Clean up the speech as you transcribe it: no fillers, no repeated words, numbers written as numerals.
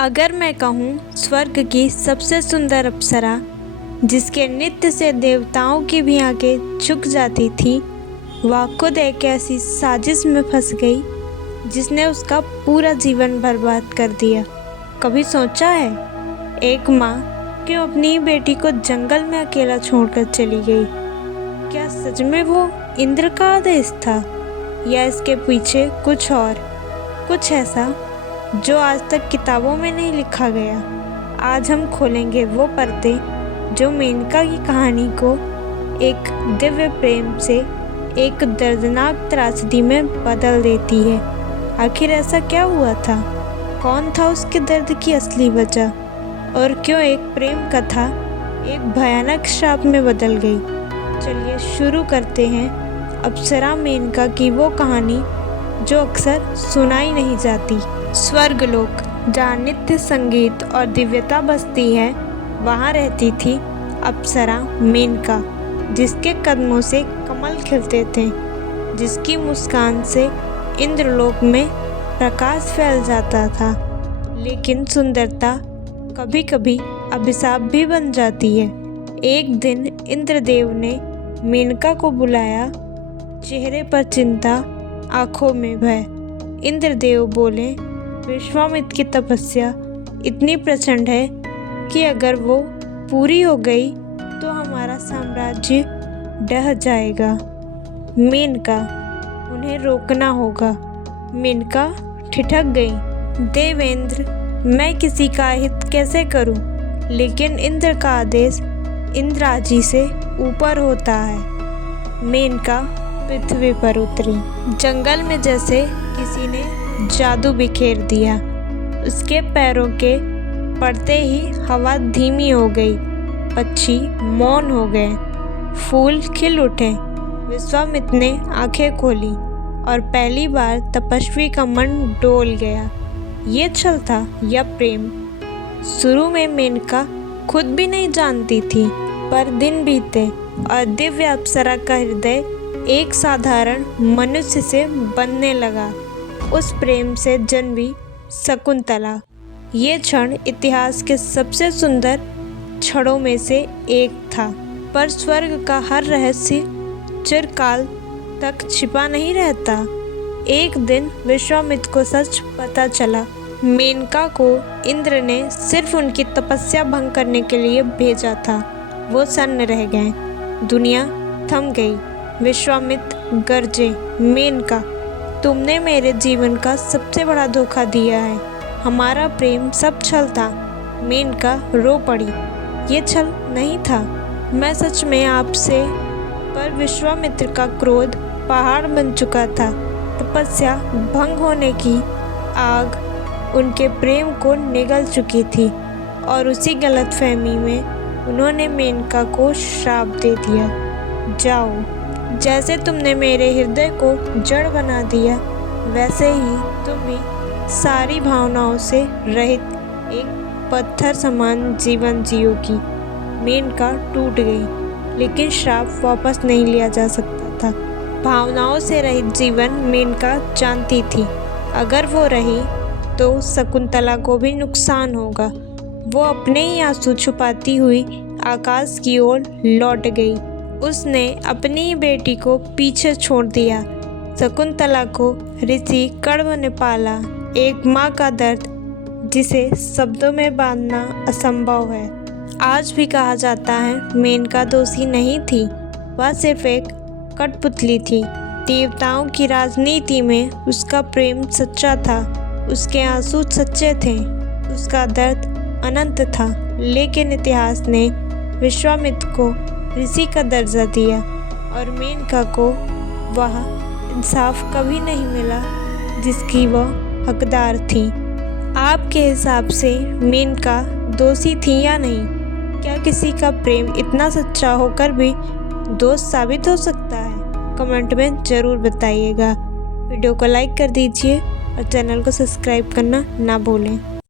अगर मैं कहूँ स्वर्ग की सबसे सुंदर अप्सरा, जिसके नृत्य से देवताओं की भी आंखें झुक जाती थी, वह खुद एक ऐसी साजिश में फंस गई जिसने उसका पूरा जीवन बर्बाद कर दिया। कभी सोचा है एक माँ क्यों अपनी बेटी को जंगल में अकेला छोड़कर चली गई? क्या सच में वो इंद्र का आदेश था, या इसके पीछे कुछ और, कुछ ऐसा जो आज तक किताबों में नहीं लिखा गया? आज हम खोलेंगे वो पर्दे जो मेनका की कहानी को एक दिव्य प्रेम से एक दर्दनाक त्रासदी में बदल देती है। आखिर ऐसा क्या हुआ था? कौन था उसके दर्द की असली वजह? और क्यों एक प्रेम कथा एक भयानक श्राप में बदल गई? चलिए शुरू करते हैं अप्सरा मेनका की वो कहानी जो अक्सर सुनाई नहीं जाती। स्वर्गलोक, जहाँ नित्य संगीत और दिव्यता बसती है, वहाँ रहती थी अप्सरा मेनका, जिसके कदमों से कमल खिलते थे, जिसकी मुस्कान से इंद्रलोक में प्रकाश फैल जाता था। लेकिन सुंदरता कभी कभी अभिशाप भी बन जाती है। एक दिन इंद्रदेव ने मेनका को बुलाया, चेहरे पर चिंता, आंखों में भय। इंद्रदेव बोले, विश्वामित्र की तपस्या इतनी प्रचंड है कि अगर वो पूरी हो गई तो हमारा साम्राज्य ढह जाएगा। मेनका, उन्हें रोकना होगा। मेनका ठिठक गई, देवेंद्र, मैं किसी का हित कैसे करूं? लेकिन इंद्र का आदेश इंद्राजी से ऊपर होता है। मेनका पृथ्वी पर उतरी। जंगल में जैसे किसी ने जादू बिखेर दिया। उसके पैरों के पड़ते ही हवा धीमी हो गई, पक्षी मौन हो गए, फूल खिल उठे। विश्वामित्र ने आंखें खोली और पहली बार तपस्वी का मन डोल गया। ये छल था या प्रेम? शुरू में मेनका खुद भी नहीं जानती थी, पर दिन बीते और दिव्य अप्सरा का हृदय एक साधारण मनुष्य से बनने लगा। उस प्रेम से जन्मी शकुंतला। ये क्षण इतिहास के सबसे सुंदर क्षणों में से एक था। पर स्वर्ग का हर रहस्य चिरकाल तक छिपा नहीं रहता। एक दिन विश्वामित्र को सच पता चला। मेनका को इंद्र ने सिर्फ उनकी तपस्या भंग करने के लिए भेजा था। वो सन्न रह गए, दुनिया थम गई। विश्वामित्र गरजे, मेनका, तुमने मेरे जीवन का सबसे बड़ा धोखा दिया है। हमारा प्रेम सब छल था। मेनका रो पड़ी, ये छल नहीं था, मैं सच में आपसे। पर विश्वामित्र का क्रोध पहाड़ बन चुका था। तपस्या भंग होने की आग उनके प्रेम को निगल चुकी थी और उसी गलतफहमी में उन्होंने मेनका को श्राप दे दिया। जाओ, जैसे तुमने मेरे हृदय को जड़ बना दिया, वैसे ही तुम भी सारी भावनाओं से रहित एक पत्थर समान जीवन जियोगी। मेनका टूट गई, लेकिन श्राप वापस नहीं लिया जा सकता था। भावनाओं से रहित जीवन मेनका जानती थी, अगर वो रही तो शकुंतला को भी नुकसान होगा। वो अपने ही आंसू छुपाती हुई आकाश की ओर लौट गई। उसने अपनी बेटी को पीछे छोड़ दिया। शकुंतला को ऋषि कण्व ने पाला, एक माँ का दर्द जिसे शब्दों में बांधना असंभव है। आज भी कहा जाता है मेनका दोषी नहीं थी, वह सिर्फ एक कठपुतली थी। देवताओं की राजनीति में उसका प्रेम सच्चा था, उसके आंसू सच्चे थे, उसका दर्द अनंत था। लेकिन इतिहास ने विश्वामित्र को ऋषि का दर्जा दिया और मेनका को वह इंसाफ कभी नहीं मिला जिसकी वह हकदार थी। आपके हिसाब से मेनका दोषी थी या नहीं? क्या किसी का प्रेम इतना सच्चा होकर भी दोष साबित हो सकता है? कमेंट में ज़रूर बताइएगा। वीडियो को लाइक कर दीजिए और चैनल को सब्सक्राइब करना ना भूलें।